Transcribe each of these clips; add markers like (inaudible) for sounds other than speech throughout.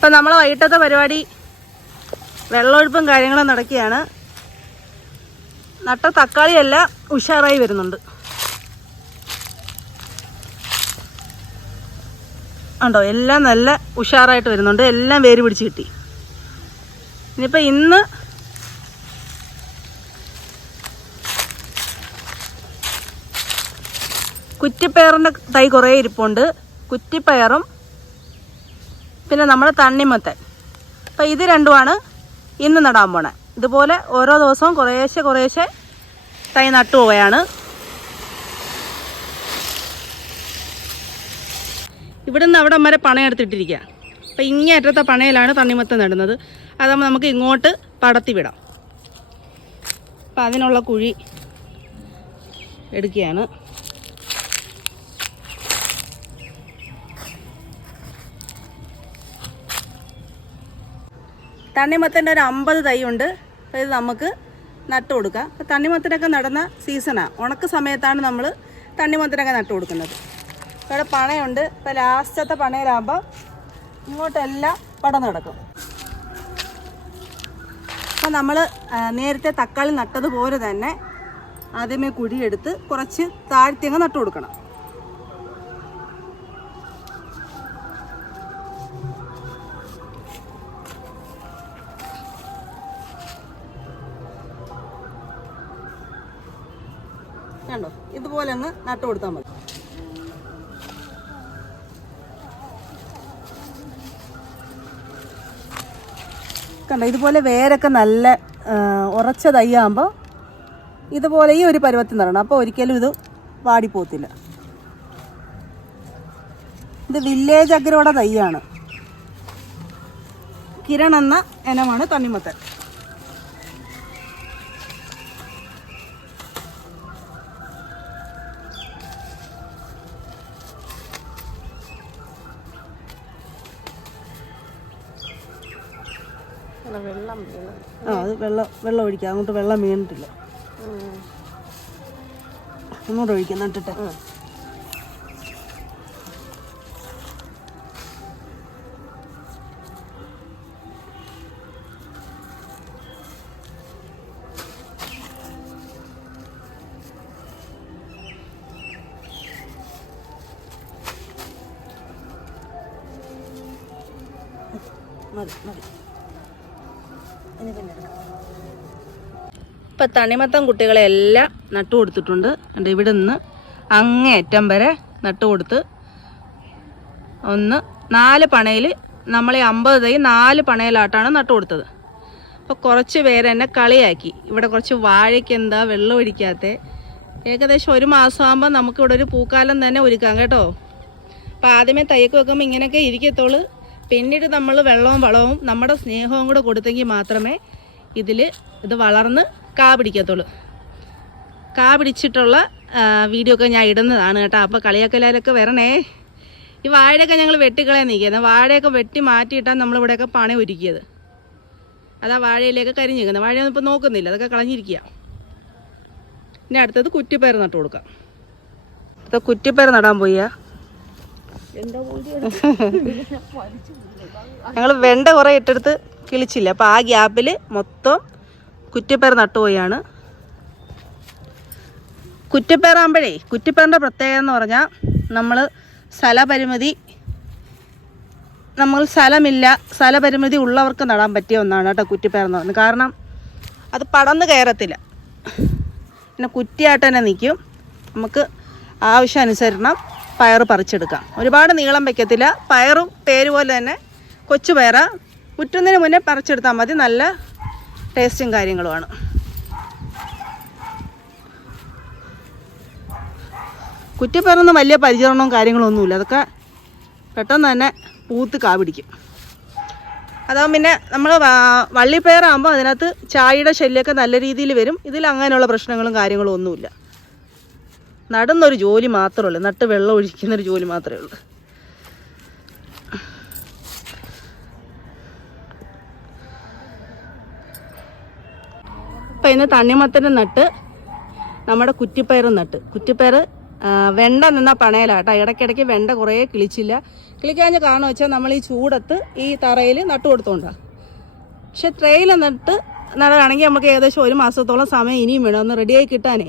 ഇപ്പം നമ്മൾ വൈകിട്ടത്തെ പരിപാടി വെള്ളമൊഴുപ്പും കാര്യങ്ങളും നടക്കുകയാണ്. നട്ട തക്കാളിയെല്ലാം ഉഷാറായി വരുന്നുണ്ട്. ഉണ്ടോ എല്ലാം നല്ല ഉഷാറായിട്ട് വരുന്നുണ്ട്. എല്ലാം വേര് പിടിച്ച് കിട്ടി. ഇനിയിപ്പോൾ ഇന്ന് കുറ്റിപ്പയറിന്റെ തൈ കുറേ ഇരിപ്പുണ്ട്. കുറ്റിപ്പയറും പിന്നെ നമ്മുടെ തണ്ണിമത്തൻ. അപ്പോൾ ഇത് രണ്ടുമാണ് ഇന്ന് നടാൻ പോണേ. ഇതുപോലെ ഓരോ ദിവസവും കുറേശ്ശെ കുറേശ്ശെ തൈ നട്ടു പോവുകയാണ്. ഇവിടുന്ന് അവിടെ വരെ പണയെടുത്തിട്ടിരിക്കുക അപ്പോൾ ഇങ്ങേ അറ്റത്തെ പണയിലാണ് തണ്ണിമത്തൻ നടുന്നത്. അതാകുമ്പോൾ നമുക്ക് ഇങ്ങോട്ട് പടത്തി വിടാം. അപ്പം അതിനുള്ള കുഴി എടുക്കുകയാണ്. തണ്ണിമത്തന്റെ ഒരു അമ്പത് തൈ ഉണ്ട് അപ്പോൾ ഇത് നമുക്ക് നട്ടു കൊടുക്കാം. അപ്പോൾ തണ്ണിമത്തനൊക്കെ നടന്ന സീസണാണ് ഉണക്ക സമയത്താണ് നമ്മൾ തണ്ണിമത്തനൊക്കെ നട്ടു കൊടുക്കുന്നത്. അപ്പോൾ ഇവിടെ പണയുണ്ട്. ഇപ്പോൾ ലാസ്റ്റത്തെ പണയിലാകുമ്പോൾ ഇങ്ങോട്ടെല്ലാം പടം നടക്കും. അപ്പോൾ നമ്മൾ നേരത്തെ തക്കാളി നട്ടതുപോലെ തന്നെ ആദ്യമേ കുഴിയെടുത്ത് കുറച്ച് താഴ്ത്തിയങ്ങ് നട്ടു കൊടുക്കണം. ഇതുപോലെ അങ്ങ് നട്ടു കൊടുത്താൽ മതി. കണ്ട ഇതുപോലെ വേരൊക്കെ നല്ല ഉറച്ച തയ്യാകുമ്പോൾ ഇതുപോലെ ഈ ഒരു പരുവത്തിൽ നടണം. അപ്പോൾ ഒരിക്കലും ഇത് വാടിപ്പോത്തില്ല ഇത് വില്ലേജ് അഗ്രോടെ തയ്യാണ് കിരൺ എന്ന ഇനമാണ് തണ്ണിമത്തൻ. ആ അത് വെള്ളം വെള്ളം ഒഴിക്കുക. അങ്ങോട്ട് വെള്ളം വീണിട്ടില്ല. അങ്ങോട്ട് ഒഴിക്കാം നട്ടിട്ട്. മതി മതി. ഇപ്പം തണിമത്തം കുട്ടികളെ എല്ലാം നട്ടു കൊടുത്തിട്ടുണ്ട്. ഉണ്ട് ഇവിടെ നിന്ന് അങ്ങേറ്റം വരെ നട്ടു കൊടുത്ത് ഒന്ന് നാല് പണയിൽ നമ്മൾ അമ്പത് തൈ നാല് പണയിലായിട്ടാണ് നട്ടു കൊടുത്തത്. അപ്പോൾ കുറച്ച് പേര് എന്നെ കളിയാക്കി. ഇവിടെ കുറച്ച് വാഴയ്ക്ക് എന്താ വെള്ളം ഒഴിക്കാത്ത. ഏകദേശം ഒരു മാസമാകുമ്പോൾ നമുക്ക് ഇവിടെ ഒരു പൂക്കാലം തന്നെ ഒരുക്കാം കേട്ടോ. അപ്പോൾ ആദ്യമേ തൈക്ക് വെക്കുമ്പോൾ ഇങ്ങനെയൊക്കെ ഇരിക്കത്തുള്ളൂ. പിന്നീട് നമ്മൾ വെള്ളവും വളവും നമ്മുടെ സ്നേഹവും കൂടെ കൊടുത്തെങ്കിൽ മാത്രമേ ഇതിൽ ഇത് വളർന്ന് കാ പിടിക്കത്തുള്ളൂ. കാ പിടിച്ചിട്ടുള്ള വീഡിയോ ഒക്കെ ഞാൻ ഇടുന്നതാണ് കേട്ടോ. അപ്പോൾ കളിയാക്കലാരൊക്കെ വരണേ. ഈ വാഴയൊക്കെ ഞങ്ങൾ വെട്ടിക്കളയാൻ നിൽക്കുന്നത് വാഴയൊക്കെ വെട്ടി മാറ്റിയിട്ടാണ് നമ്മളിവിടെയൊക്കെ പണി ഒരുക്കിയത്. അതാ വാഴയിലേക്ക് കരിഞ്ഞിരിക്കുന്നത്. വാഴയൊന്നും ഇപ്പോൾ നോക്കുന്നില്ല. അതൊക്കെ കളഞ്ഞിരിക്കുക. ഇനി അടുത്തത് കുറ്റിപ്പയർ നട്ടു കൊടുക്കാം. അപ്പോൾ കുറ്റിപ്പയർ നടാൻ പോയാ (laughs) ഞങ്ങൾ വെണ്ട കുറേ ഇട്ടെടുത്ത് കിളിച്ചില്ല. അപ്പോൾ ആ ഗ്യാപ്പിൽ മൊത്തം കുറ്റിപ്പേർ നട്ടുപോയാണ് കുറ്റിപ്പേറാകുമ്പോഴേ കുറ്റിപ്പയറിന്റെ പ്രത്യേകത എന്ന് പറഞ്ഞാൽ നമ്മൾ സ്ഥലപരിമിതി നമ്മൾ സ്ഥലമില്ല സ്ഥലപരിമിതി ഉള്ളവർക്ക് നടാൻ പറ്റിയ ഒന്നാണ് കേട്ടോ കുറ്റിപ്പേർന്ന് പറയുന്നത്. കാരണം അത് പടന്ന് കയറത്തില്ല. പിന്നെ കുറ്റിയായിട്ട് തന്നെ നിൽക്കും നമുക്ക് ആവശ്യാനുസരണം പയർ പറിച്ചെടുക്കാം ഒരുപാട് നീളം വയ്ക്കത്തില്ല. പയറും പേര് പോലെ തന്നെ കൊച്ചു പയറ. മുറ്റുന്നതിന് മുന്നേ പറിച്ചെടുത്താൽ മതി. നല്ല ടേസ്റ്റും കാര്യങ്ങളുമാണ്. കുറ്റിപ്പയറൊന്നും വലിയ പരിചരണവും കാര്യങ്ങളൊന്നുമില്ല. അതൊക്കെ പെട്ടെന്ന് തന്നെ പൂത്ത് കാ പിടിക്കും അതാവും പിന്നെ നമ്മൾ വള്ളിപ്പയറാകുമ്പോൾ അതിനകത്ത് ചായയുടെ ശല്യമൊക്കെ നല്ല രീതിയിൽ വരും. ഇതിൽ അങ്ങനെയുള്ള പ്രശ്നങ്ങളും കാര്യങ്ങളും ഒന്നുമില്ല. നടുന്നൊരു ജോലി മാത്രമേ ഉള്ളൂ. നട്ട് വെള്ളം ഒഴിക്കുന്നൊരു ജോലി മാത്രമേ ഉള്ളൂ. അപ്പം ഇന്ന് തണ്ണിമത്തന്റെ നട്ട് നമ്മുടെ കുറ്റിപ്പയറും നട്ട്. കുറ്റിപ്പയർ വെണ്ട നിന്ന പണയലാട്ടോ. ഇടയ്ക്കിടയ്ക്ക് വെണ്ട കുറേ കിളിച്ചില്ല. കിളിക്കാഞ്ഞ കാരണം വെച്ചാൽ നമ്മൾ ഈ ചൂടത്ത് ഈ തറയിൽ നട്ടു കൊടുത്തോണ്ടാണ് പക്ഷെ ട്രെയിൽ നട്ട് നടാണെങ്കിൽ നമുക്ക് ഏകദേശം ഒരു മാസത്തോളം സമയം ഇനിയും വേണം. ഒന്ന് റെഡിയായി കിട്ടാനേ.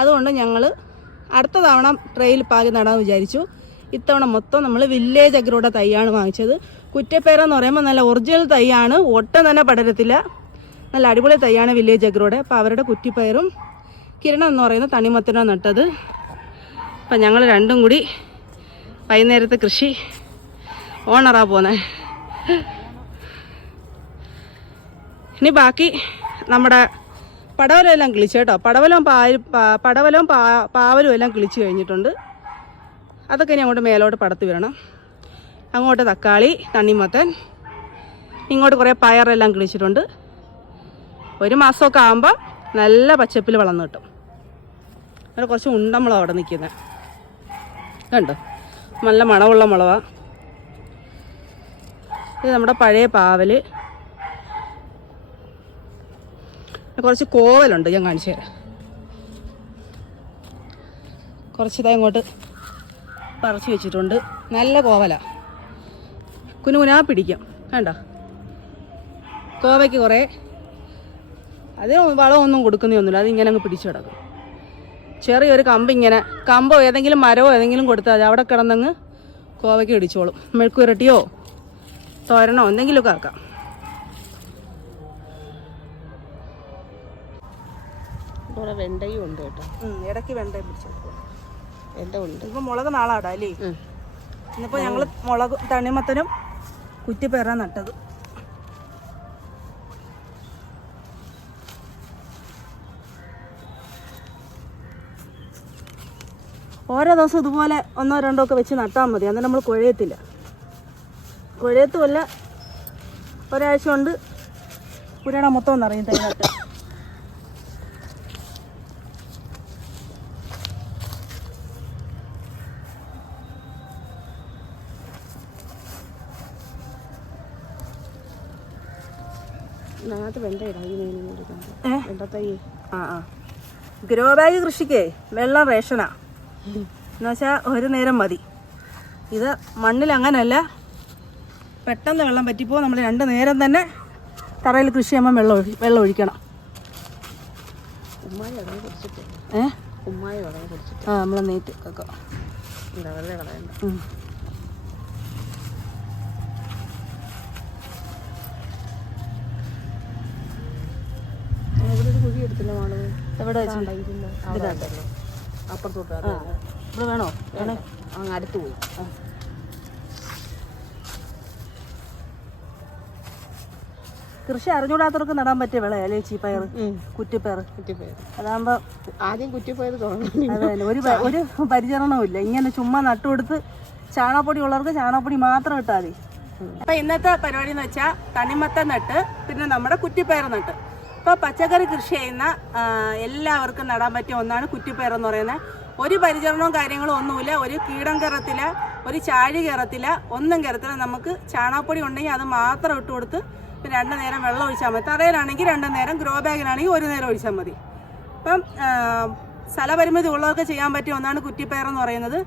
അതുകൊണ്ട് ഞങ്ങൾ അടുത്ത തവണ ട്രെയിൽ പാകി നടാമെന്ന് വിചാരിച്ചു. ഇത്തവണ മൊത്തം നമ്മൾ വില്ലേജ് അഗ്രോയുടെ തൈയാണ് വാങ്ങിച്ചത്. കുറ്റപ്പേര എന്ന് പറയുമ്പോൾ നല്ല ഒറിജിനൽ തൈയാണ്. ഒട്ടും തന്നെ പടരത്തില്ല. നല്ല അടിപൊളി തൈയാണ് വില്ലേജ് അഗ്രോയുടെ അപ്പോൾ അവരുടെ കുറ്റിപ്പയറും കിരണം എന്ന് പറയുന്ന തണിമത്തനാണ് നട്ടത്. അപ്പം ഞങ്ങൾ രണ്ടും കൂടി വൈകുന്നേരത്തെ കൃഷി ഓണറാ പോന്നെ. ഇനി ബാക്കി നമ്മുടെ പടവലം എല്ലാം കിളിച്ചു കേട്ടോ. പടവലവും പാ പാ- പടവലവും പാ പാവലും എല്ലാം കിളിച്ച് കഴിഞ്ഞിട്ടുണ്ട്. അതൊക്കെ ഇനി അങ്ങോട്ട് മേലോട്ട് പടത്തി വരണം അങ്ങോട്ട് തക്കാളി തണ്ണിമത്തൻ ഇങ്ങോട്ട് കുറേ പയറെല്ലാം കിളിച്ചിട്ടുണ്ട്. ഒരു മാസമൊക്കെ ആകുമ്പോൾ നല്ല പച്ചപ്പിൽ വളർന്നു കിട്ടും. അവിടെ കുറച്ച് ഉണ്ടമുളക് അവിടെ നിൽക്കുന്നത് കണ്ടോ? നല്ല മണമുള്ള മുളവ. ഇത് നമ്മുടെ പഴയ പാവൽ കുറച്ച് കോവലുണ്ട് ഞാൻ കാണിച്ചു തരാം. കുറച്ച് ഇതാ ഇങ്ങോട്ട് പറിച്ച് വെച്ചിട്ടുണ്ട്. നല്ല കോവല. കുനുകുനാ പിടിക്കും. വേണ്ട കോവയ്ക്ക് കുറേ അതിന് വളമൊന്നും കൊടുക്കുന്നൊന്നുമില്ല അതിങ്ങനെ അങ്ങ് പിടിച്ചു കിടക്കും. ചെറിയൊരു കമ്പ് ഇങ്ങനെ കമ്പോ ഏതെങ്കിലും മരമോ ഏതെങ്കിലും കൊടുത്താൽ മതി അവിടെ കിടന്നങ്ങ് കോവയ്ക്ക് ഇടിച്ചോളും. മെഴുക്കുരട്ടിയോ തോരണോ എന്തെങ്കിലുമൊക്കെ ആക്കാം. ഇവിടെ വെണ്ടയും ഉണ്ട് കേട്ടോ. ഇടയ്ക്ക് വെണ്ടയും പിടിച്ചെടുക്കും വെണ്ട ഉണ്ട്. ഇപ്പൊ മുളക് നാളാടാ അല്ലേ. ഇന്നിപ്പോ ഞങ്ങൾ മുളക് തണിമത്തനും കുറ്റിപ്പേറാൻ നട്ടത്. ഓരോ ദിവസം ഇതുപോലെ ഒന്നോ രണ്ടോ ഒക്കെ വെച്ച് നട്ടാൽ മതി. അന്നേരം നമ്മൾ കുഴയത്തില്ല. കുഴയത്തുമല്ല. ഒരാഴ്ച കൊണ്ട് പുരയുടെ മൊത്തം എന്നറിയും തൈ നട്ട് ഇതിനകത്ത് വെണ്ട ഇടാം ഈ മീനും കൊടുക്കുന്നത് ഏ? വെണ്ട തൈ ആ ആ ഗ്രോ ബാഗ് കൃഷിക്കേ വെള്ളം റേഷനാ. എന്നുവെച്ചാൽ ഒരു നേരം മതി. ഇത് മണ്ണിൽ അങ്ങനല്ല. പെട്ടെന്ന് വെള്ളം പറ്റിപ്പോൾ നമ്മൾ രണ്ട് നേരം തന്നെ തറയിൽ കൃഷി ചെയ്യുമ്പോൾ വെള്ളം ഒഴി വെള്ളം ഒഴിക്കണം. ഏ? ആ നമ്മളെ നെയ്റ്റ് ഒക്കെ എന്താ വെള്ളം കളയണ്ട. കുഴി എവിടെ. അപ്പുറത്തോട്ട് ആ. ഇവിടെ വേണോ? വേണേ. അങ്ങ് അടുത്ത് പോയി. കൃഷി അറിഞ്ഞൂടാത്തവർക്ക് നടാൻ പറ്റിയ വിള അല്ലേ ചീപ്പയർ? കുറ്റിപ്പയർ. അതാകുമ്പോ ആദ്യം കുറ്റിപ്പയർ അതെ ഒരു ഒരു പരിചരണവും ഇല്ല ഇങ്ങനെ ചുമ്മാ നട്ടുകൊടുത്ത് ചാണകപ്പൊടി ഉള്ളവർക്ക് ചാണകപ്പൊടി മാത്രം ഇട്ടാൽ മതി. അപ്പൊ ഇന്നത്തെ പരിപാടി എന്ന് വെച്ചാൽ തണിമത്ത നട്ട് പിന്നെ നമ്മുടെ കുറ്റിപ്പയർ നട്ട്. ഇപ്പൊ പച്ചക്കറി കൃഷി ചെയ്യുന്ന എല്ലാവർക്കും നടാൻ പറ്റിയ ഒന്നാണ് കുറ്റിപ്പയർ എന്ന് പറയുന്നത്. ഒരു പരിചരണവും കാര്യങ്ങളും ഒന്നുമില്ല. ഒരു കീടം കയറത്തില്ല ഒരു ചാഴി കയറത്തില്ല ഒന്നും കയറത്തില്ല നമുക്ക് ചാണകപ്പൊടി ഉണ്ടെങ്കിൽ അത് മാത്രം ഇട്ട് കൊടുത്ത് രണ്ട് നേരം വെള്ളം ഒഴിച്ചാൽ മതി. തറയിലാണെങ്കിൽ രണ്ട് നേരം ഗ്രോ ബാഗിലാണെങ്കിൽ ഒരു നേരം ഒഴിച്ചാൽ മതി. അപ്പം സ്ഥലപരിമിതി ഉള്ളവർക്ക് ചെയ്യാൻ പറ്റിയ ഒന്നാണ് കുറ്റിപ്പയർ എന്ന് പറയുന്നത്.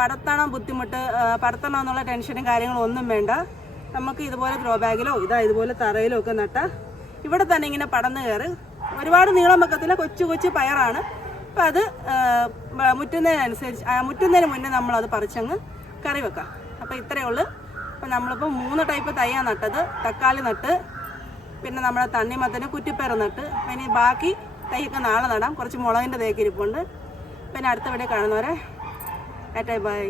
പടത്തണം ബുദ്ധിമുട്ട് പടത്തണം എന്നുള്ള ടെൻഷനും കാര്യങ്ങളും ഒന്നും വേണ്ട. നമുക്ക് ഇതുപോലെ ഗ്രോ ബാഗിലോ ഇതാ ഇതുപോലെ തറയിലോ ഒക്കെ നട്ട ഇവിടെ തന്നെ ഇങ്ങനെ പടന്ന് കയറി. ഒരുപാട് നീളം വെക്കത്തില്ല കൊച്ചു കൊച്ചു പയറാണ്. അപ്പം അത് മുറ്റുന്നതിനനുസരിച്ച് മുറ്റുന്നതിന് മുന്നേ നമ്മളത് പറിച്ചങ്ങ് കറി വെക്കാം. അപ്പം ഇത്രയേ ഉള്ളൂ. അപ്പം നമ്മളിപ്പോൾ മൂന്ന് ടൈപ്പ് തയ്യാ നട്ടത്. തക്കാളി നട്ട് പിന്നെ നമ്മുടെ തണ്ണിമത്തന് കുറ്റിപ്പയർ നട്ട്. പിന്നെ ബാക്കി തൈയൊക്കെ നാളെ നടാം. കുറച്ച് മുളകിന്റെ തേക്കിരിപ്പുണ്ട് പിന്നെ അടുത്ത വീഡിയോ കാണുന്നവരെ ഏറ്റവും ബൈ.